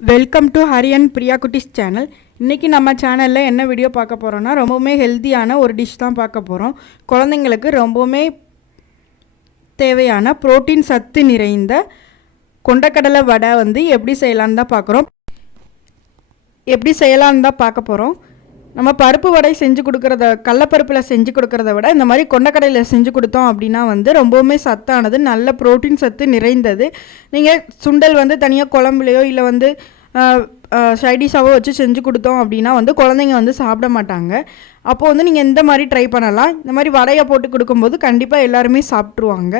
Welcome to Hariyan Priya Kuttis channel இன்றைக்கி நம்ம சேனலில் என்ன வீடியோ பார்க்க போகிறோன்னா ரொம்பவுமே ஹெல்த்தியான ஒரு டிஷ் தான் பார்க்க போகிறோம் குழந்தைங்களுக்கு ரொம்பவுமே தேவையான புரோட்டீன் சத்து நிறைந்த கொண்டக்கடலை வடை வந்து எப்படி செய்யலான்னு தான் பார்க்குறோம். எப்படி செய்யலான்னு தான் பார்க்க போகிறோம் நம்ம பருப்பு வடை செஞ்சு கொடுக்குறத கடலப்பருப்பில் செஞ்சு கொடுக்குறத விட இந்த மாதிரி கொண்டக்கடையில் செஞ்சு கொடுத்தோம் அப்படின்னா வந்து ரொம்பவுமே சத்தானது நல்ல புரோட்டீன் சத்து நிறைந்தது. நீங்கள் சுண்டல் வந்து தனியாக குழம்புலையோ இல்லை வந்து சைடிஷாவோ வச்சு செஞ்சு கொடுத்தோம் அப்படின்னா வந்து குழந்தைங்க வந்து சாப்பிட மாட்டாங்க. அப்போது வந்து நீங்கள் இந்த மாதிரி ட்ரை பண்ணலாம். இந்த மாதிரி வடையை போட்டு கொடுக்கும்போது கண்டிப்பாக எல்லாருமே சாப்பிட்ருவாங்க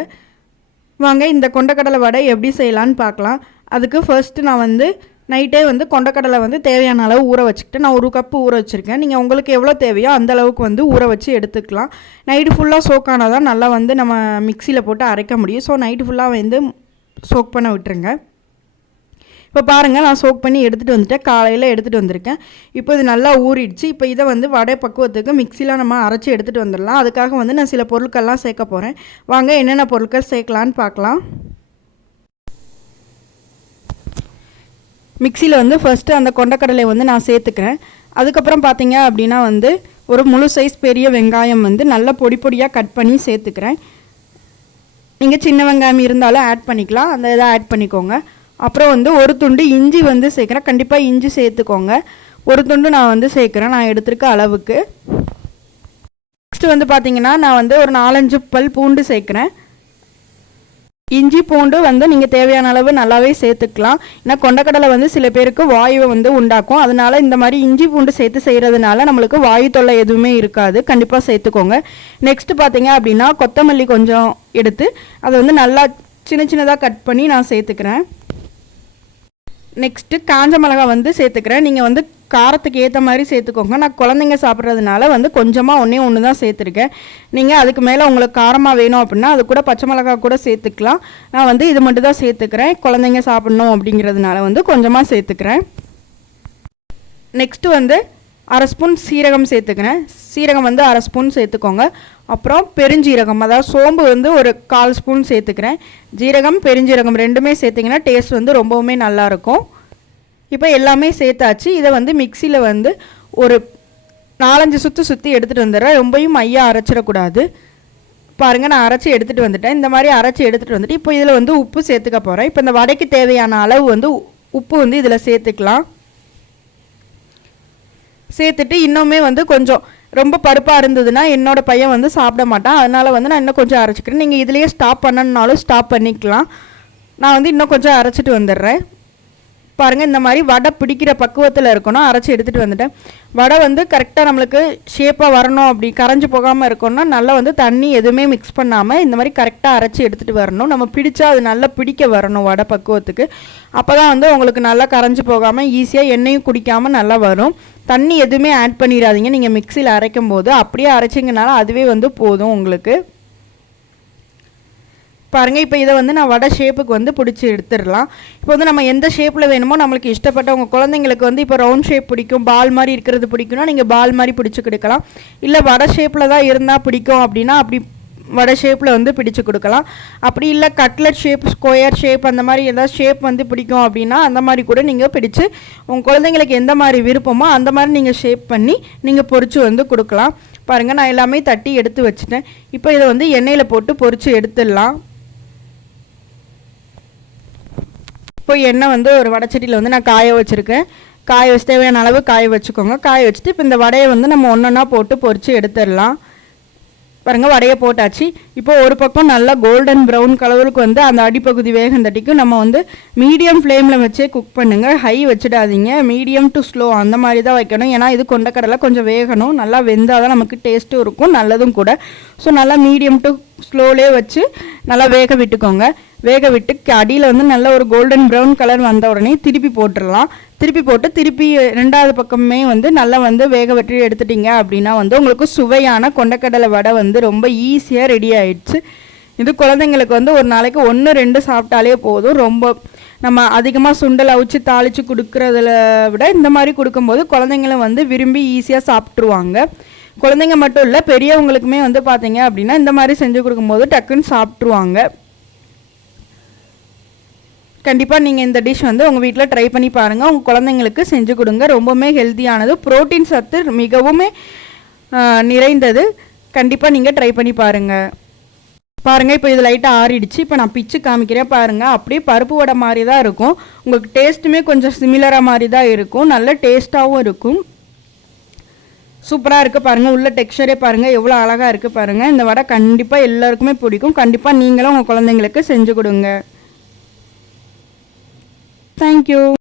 வாங்க இந்த கொண்டக்கடலை வடை எப்படி செய்யலான்னு பார்க்கலாம். அதுக்கு ஃபர்ஸ்ட்டு நான் வந்து நைட்டே வந்து கொண்டக்கடலை வந்து தேவையான அளவு ஊற வச்சுக்கிட்டு நான் ஒரு கப்பு ஊற வச்சுருக்கேன். நீங்கள் உங்களுக்கு எவ்வளோ தேவையோ அந்த அளவுக்கு வந்து ஊற வச்சு எடுத்துக்கலாம். நைட்டு ஃபுல்லாக சோக் ஆனால் தான் நல்லா வந்து நம்ம மிக்சியில் போட்டு அரைக்க முடியும். ஸோ நைட்டு ஃபுல்லாக வந்து சோக் பண்ண விட்டுருங்க. இப்போ பாருங்கள் நான் சோக் பண்ணி எடுத்துகிட்டு வந்துட்டேன். காலையில் எடுத்துகிட்டு வந்திருக்கேன். இப்போ இது நல்லா ஊறிடுச்சு. இப்போ இதை வந்து வடை பக்குவத்துக்கு மிக்சியில் நம்ம அரைச்சி எடுத்துகிட்டு வந்துடலாம். அதுக்காக வந்து நான் சில பொருட்கள்லாம் சேர்க்க போகிறேன் வாங்க என்னென்ன பொருட்கள் சேர்க்கலான்னு பார்க்கலாம். மிக்சியில் வந்து ஃபஸ்ட்டு அந்த கொண்டக்கடலை வந்து நான் சேர்த்துக்கிறேன். அதுக்கப்புறம் பார்த்தீங்க அப்படின்னா வந்து ஒரு முழு சைஸ் பெரிய வெங்காயம் வந்து நல்லா பொடி பொடியாக கட் பண்ணி சேர்த்துக்கிறேன். நீங்கள் சின்ன வெங்காயம் இருந்தாலும் ஆட் பண்ணிக்கலாம். அந்த இதை ஆட் பண்ணிக்கோங்க. அப்புறம் வந்து ஒரு துண்டு இஞ்சி வந்து சேர்க்குறேன். கண்டிப்பாக இஞ்சி சேர்த்துக்கோங்க. ஒரு துண்டு நான் வந்து சேர்க்குறேன். நான் எடுத்திருக்க அளவுக்கு. நெக்ஸ்ட்டு வந்து பார்த்தீங்கன்னா நான் வந்து ஒரு நாலஞ்சு பல் பூண்டு சேர்க்குறேன். இஞ்சி பூண்டு வந்து நீங்கள் தேவையான அளவு நல்லாவே சேர்த்துக்கலாம். ஏன்னா கொண்டக்கடலை வந்து சில பேருக்கு வாயுவை வந்து உண்டாக்கும். அதனால் இந்த மாதிரி இஞ்சி பூண்டு சேர்த்து செய்கிறதுனால நம்மளுக்கு வாயு தொல்லை எதுவுமே இருக்காது. கண்டிப்பாக சேர்த்துக்கோங்க. நெக்ஸ்ட்டு பார்த்தீங்க அப்படின்னா கொத்தமல்லி கொஞ்சம் எடுத்து அதை வந்து நல்லா சின்ன சின்னதாக கட் பண்ணி நான் சேர்த்துக்கிறேன். நெக்ஸ்ட்டு காஞ்ச மிளகா வந்து சேர்த்துக்கிறேன். நீங்கள் வந்து காரத்துக்கு ஏற்ற மாதிரி சேர்த்துக்கோங்க. நான் குழந்தைங்க சாப்பிட்றதுனால வந்து கொஞ்சமாக ஒன்றே ஒன்று தான் சேர்த்துருக்கேன். நீங்கள் அதுக்கு மேலே உங்களுக்கு காரமாக வேணும் அப்படின்னா அது கூட பச்சை மிளகா கூட சேர்த்துக்கலாம். நான் வந்து இது மட்டும் தான் சேர்த்துக்கிறேன். குழந்தைங்க சாப்பிட்ணும் அப்படிங்கிறதுனால வந்து கொஞ்சமாக சேர்த்துக்கிறேன். நெக்ஸ்ட்டு வந்து அரை ஸ்பூன் சீரகம் சேர்த்துக்கிறேன். சீரகம் வந்து அரை ஸ்பூன் சேர்த்துக்கோங்க. அப்புறம் பெருஞ்சீரகம் அதாவது சோம்பு வந்து ஒரு கால் ஸ்பூன் சேர்த்துக்கிறேன். ஜீரகம் பெருஞ்சீரகம் ரெண்டுமே சேர்த்திங்கன்னா டேஸ்ட் வந்து ரொம்பவுமே நல்லாயிருக்கும் இப்போ எல்லாமே சேர்த்தாச்சு. இதை வந்து மிக்சியில் வந்து ஒரு நாலஞ்சு சுற்றி சுற்றி எடுத்துகிட்டு வந்துடுறேன் ரொம்பையும் மையாக அரைச்சிடக்கூடாது. பாருங்கள் நான் அரைச்சி எடுத்துகிட்டு வந்துட்டேன். இந்த மாதிரி அரைச்சி எடுத்துகிட்டு வந்துட்டு இப்போ இதில் வந்து உப்பு சேர்த்துக்க போகிறேன் இப்போ இந்த வடைக்கு தேவையான அளவு வந்து உப்பு வந்து இதில் சேர்த்துக்கலாம். சேர்த்துட்டு இன்னுமே வந்து கொஞ்சம் ரொம்ப பருப்பாக இருந்ததுன்னா என்னோடய பையன் வந்து சாப்பிட மாட்டான். அதனால் வந்து நான் இன்னும் கொஞ்சம் அரைச்சிக்கிறேன். நீங்கள் இதுலேயே ஸ்டாப் பண்ணணுன்னாலும் ஸ்டாப் பண்ணிக்கலாம். நான் வந்து இன்னும் கொஞ்சம் அரைச்சிட்டு வந்துடுறேன். பாருங்கள் இந்த மாதிரி வடை பிடிக்கிற பக்குவத்தில் இருக்கணும். அரைச்சி எடுத்துகிட்டு வந்துட்டேன். வடை வந்து கரெக்டாக நம்மளுக்கு ஷேப்பாக வரணும். அப்படி கரைஞ்சி போகாமல் இருக்கணும்னா நல்லா வந்து தண்ணி எதுவுமே மிக்ஸ் பண்ணாமல் இந்த மாதிரி கரெக்டாக அரைச்சி எடுத்துகிட்டு வரணும். நம்ம பிடிச்சா அது நல்லா பிடிக்க வரணும் வடை பக்குவத்துக்கு. அப்போ தான் வந்து உங்களுக்கு நல்லா கரைஞ்சி போகாமல் ஈஸியாக எண்ணெயும் குடிக்காமல் நல்லா வரும். தண்ணி எதுவுமே ஆட் பண்ணிடாதீங்க. நீங்கள் மிக்சியில் அரைக்கும் போது அப்படியே அரைச்சிங்கனால அதுவே வந்து போதும் உங்களுக்கு. பாருங்கள் இப்போ இதை வந்து நான் வடை ஷேப்புக்கு வந்து பிடிச்சி எடுத்துடலாம். இப்போ வந்து நம்ம எந்த ஷேப்பில் வேணுமோ நம்மளுக்கு இஷ்டப்பட்ட உங்கள் குழந்தைங்களுக்கு வந்து இப்போ ரவுண்ட் ஷேப் பிடிக்கும் பால் மாதிரி இருக்கிறது பிடிக்கும்னா நீங்கள் பால் மாதிரி பிடிச்சி கொடுக்கலாம். இல்லை வடை ஷேப்பில் தான் இருந்தால் பிடிக்கும் அப்படின்னா அப்படி வடை ஷேப்பில் வந்து பிடிச்சு கொடுக்கலாம். அப்படி இல்லை கட்லட் ஷேப் ஸ்கொயர் ஷேப் அந்த மாதிரி ஏதாவது ஷேப் வந்து பிடிக்கும் அப்படின்னா அந்த மாதிரி கூட நீங்கள் பிடிச்சு உங்கள் குழந்தைங்களுக்கு எந்த மாதிரி விருப்பமோ அந்த மாதிரி நீங்கள் ஷேப் பண்ணி நீங்கள் பொறிச்சு வந்து கொடுக்கலாம். பாருங்கள் நான் எல்லாமே தட்டி எடுத்து வச்சுட்டேன். இப்போ இதை வந்து எண்ணெயில் போட்டு பொறிச்சு எடுத்துடலாம். இப்போ எண்ணெய் வந்து ஒரு வடைச்சட்டியில் வந்து நான் காய வச்சுருக்கேன். காய வச்சு தேவையான அளவு காய வச்சுக்கோங்க. காய வச்சுட்டு இப்போ இந்த வடையை வந்து நம்ம ஒன்றா போட்டு பொறிச்சு எடுத்துடலாம். பாருங்கள் வடையை போட்டாச்சு. இப்போ ஒரு பக்கம் நல்லா கோல்டன் ப்ரௌன் கலருக்கு வந்து அந்த அடிப்பகுதி வேகம் தட்டிக்கும் நம்ம வந்து மீடியம் ஃப்ளேமில் வச்சே குக் பண்ணுங்கள் ஹை வச்சிடாதீங்க. மீடியம் டு ஸ்லோ அந்த மாதிரி தான் வைக்கணும். ஏன்னா இது கொண்டக்கடலை கொஞ்சம் வேகணும். நல்லா வெந்தால் தான் நமக்கு டேஸ்ட்டும் இருக்கும். நல்லதும் கூட. ஸோ நல்லா மீடியம் டு ஸ்லோலே வச்சு நல்லா வேக விட்டுக்கோங்க. வேக விட்டு அடியில் வந்து நல்ல ஒரு கோல்டன் ப்ரௌன் கலர் வந்த உடனே திருப்பி போட்டுடலாம். திருப்பி போட்டு திருப்பி ரெண்டாவது பக்கமே வந்து நல்லா வந்து வேக வெட்டி எடுத்துட்டிங்க அப்படின்னா வந்து உங்களுக்கு சுவையான கொண்டக்கடலை வடை வந்து ரொம்ப ஈஸியாக ரெடி ஆயிடுச்சு. இது குழந்தைங்களுக்கு வந்து ஒரு நாளைக்கு ஒன்று ரெண்டு சாப்பிட்டாலே போதும். ரொம்ப நம்ம அதிகமாக சுண்டல் அவிச்சு தாளித்து கொடுக்குறதுல விட இந்த மாதிரி கொடுக்கும்போது குழந்தைங்களும் வந்து விரும்பி ஈஸியாக சாப்பிட்ருவாங்க குழந்தைங்க மட்டும் இல்லை பெரியவங்களுக்குமே வந்து பார்த்தீங்க அப்படின்னா இந்த மாதிரி செஞ்சு கொடுக்கும்போது டக்குன்னு சாப்பிட்ருவாங்க கண்டிப்பாக நீங்கள் இந்த டிஷ் வந்து உங்கள் வீட்டில் ட்ரை பண்ணி பாருங்கள் உங்கள் குழந்தைங்களுக்கு செஞ்சு கொடுங்க. ரொம்பவுமே ஹெல்த்தியானது புரோட்டீன் சத்து மிகவுமே நிறைந்தது. கண்டிப்பாக நீங்கள் ட்ரை பண்ணி பாருங்கள் பாருங்கள் இப்போ இது லைட்டாக ஆறிடுச்சு. இப்போ நான் பிச்சு காமிக்கிறேன். பாருங்கள் அப்படியே பருப்பு வடை மாதிரி தான் இருக்கும். உங்களுக்கு டேஸ்ட்டுமே கொஞ்சம் சிமிலராக மாதிரி தான் இருக்கும். நல்ல டேஸ்ட்டாகவும் இருக்கும். சூப்பராக இருக்குது பாருங்கள் உள்ள டெக்ஸ்டரே பாருங்கள் எவ்வளோ அழகாக இருக்குது பாருங்கள் இந்த வடை கண்டிப்பாக எல்லாருக்குமே பிடிக்கும். கண்டிப்பாக நீங்களும் உங்கள் குழந்தைங்களுக்கு செஞ்சு கொடுங்க. Thank you.